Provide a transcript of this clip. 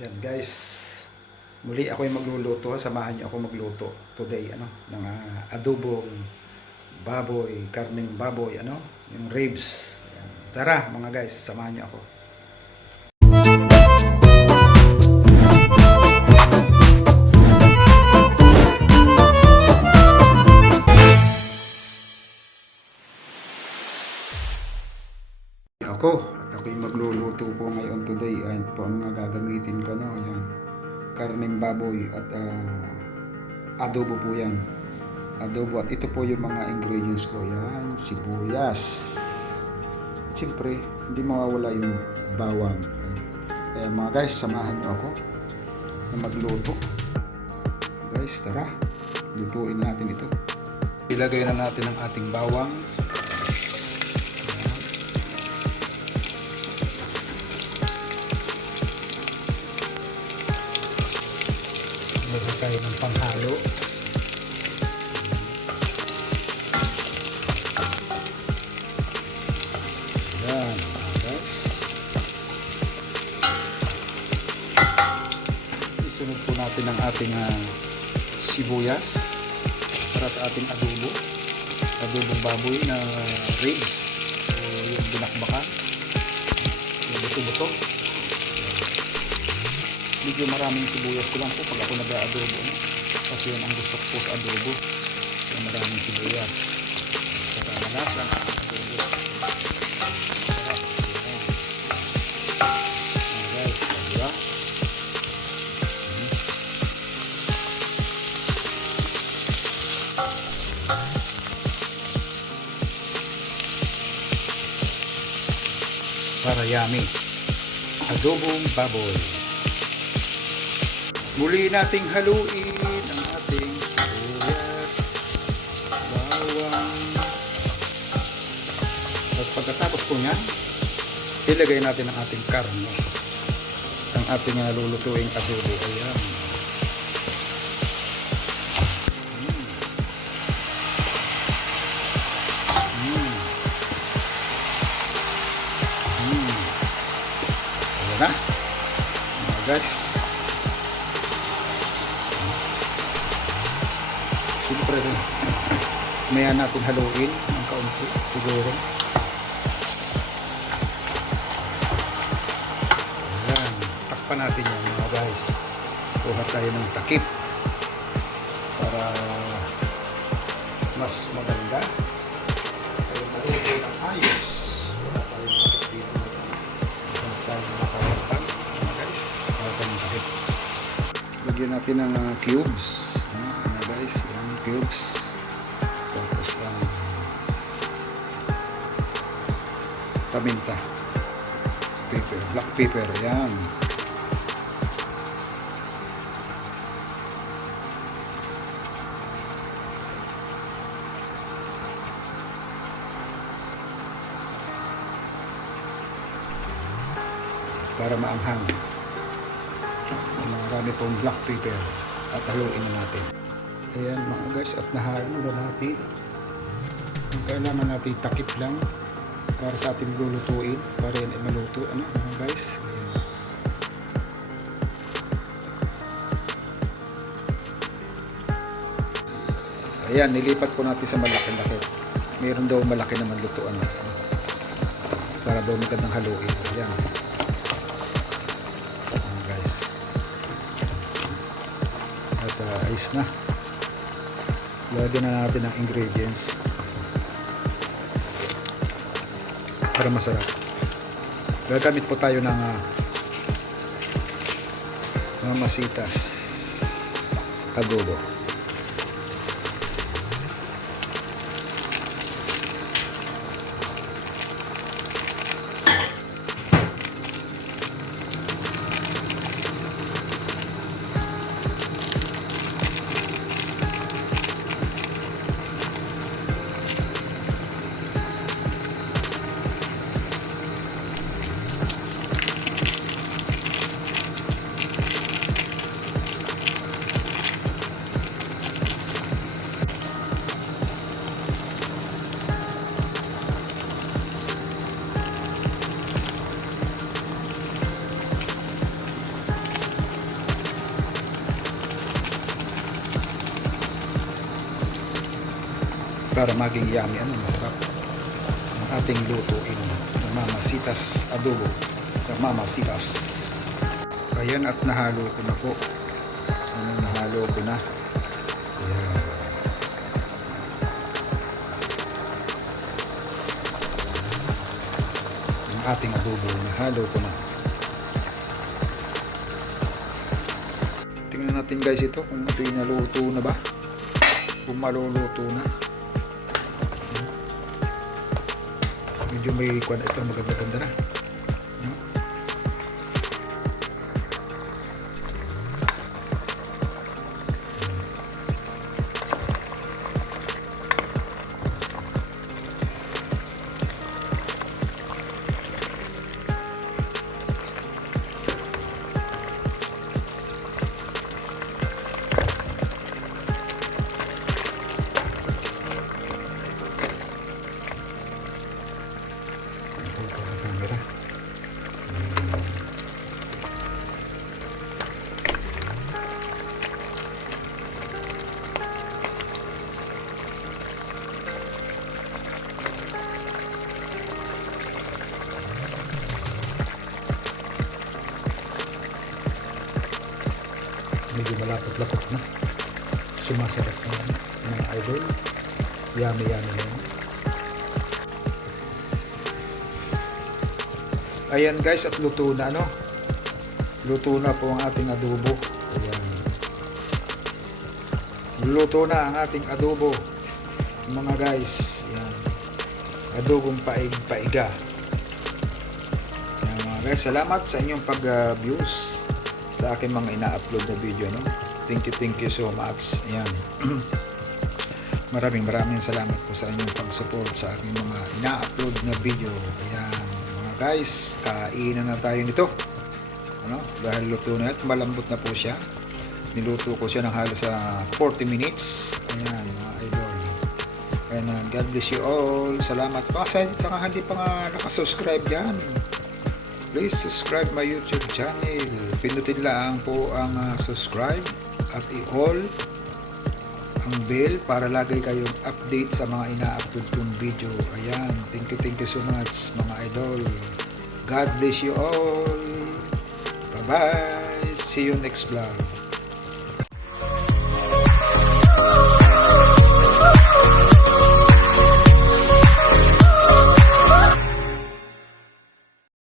Yan guys, muli ako yung magluluto. Samahan niyo ako magluto today ng adobong baboy, karneng baboy, yung ribs. Yan. Tara mga guys, samahan niyo ako. Ako yung magluluto po ngayon today. Ayan po ang mga gagamitin ko, yan. Karneng baboy at adobo po yan. Adobo, at ito po yung mga ingredients ko. Yan, sibuyas. At siyempre, hindi mawawala yung bawang. Kaya mga guys, samahan niyo ako na magluto. Guys, tara. Lutuin natin ito. Ilagay na natin ang ating bawang. Lagyan tayo ng panghalo. Yan, guys. Isunod po natin ang ating sibuyas para sa ating adobo. Adobong baboy na ribs. So, yung binakbakan. Yung buto-buto. Medyo maraming sibuyas ko lang po pag ako nag-adobo, kasi yan ang gusto ko po sa adobo, yung maraming sibuyas saka malasa ang adobo. Guys, diba? Para yummy adobong baboy. Muli nating haluin ang ating sibuyas, bawang. At pagkatapos po niyan, ilagay natin ang ating karne. Ang ating lulutuing adobo. Ayan. Ayan na. Ayan guys. Siyempre rin, maya natin haluin ng kaunti siguro. Ayan, takpan natin yan mga guys. Kuha tayo ng takip para mas maganda. Tayo maluto ng ayos. Wala tayong takip dito. Wala tayong makakapang mga guys. Wala tayong takip. Lagyan natin ng cubes. Mga guys, cubes, tapos paminta, pepper, black pepper, yan. Para maanghang. Marami pong black pepper at haluin na natin. Ayan mga guys, at nahalo na natin. Ang kailangan natin takip lang para sa ating lulutuin, para yan ay maluto. Mga guys, ayan, nilipat ko natin sa malaki-laki. Meron daw malaki na maglutuan para daw magandang haluin. Ayan mga guys, at ayos na. Lagyan na natin ang ingredients para masarap. Gagamit po tayo ng Mamasitas adobo. para maging yummy, masarap ang ating lutuin na mamasitas adobo sa mamasitas. Ayan, at nahalo ko na po. Nahalo ko na. Ayan. Ang ating adobo, nahalo ko na. Tingnan natin guys ito kung ito yung naluto na ba, kung maluluto na. Medyo may kwan ito, maganda-ganda na. Medyo malapot-lapot na, sumasarap na mga idol, yummy na yan. Ayan guys, at luto na, luto na po ang ating adobo. Ayan, luto na ang ating adobo mga guys. Ayan, adobong paiga. Ayan, mga guys, salamat sa inyong pag-views sa aking mga ina-upload na video, thank you so much. Ayan. maraming salamat po sa inyong pag-support sa aking mga ina-upload na video. Ayan, mga guys, kainan na tayo nito, dahil luto na ito, malambot na po siya. Niluto ko siya ng halos sa 40 minutes. Ayan, mga idol. And God bless you all. Salamat pa sa hindi pa nga nakasubscribe dyan. Please subscribe my YouTube channel. Pindutin lang po ang subscribe at i-all ang bell para lagi kayong update sa mga ina-upload kong video. Ayan, thank you so much mga idol. God bless you all. Bye bye. See you next vlog.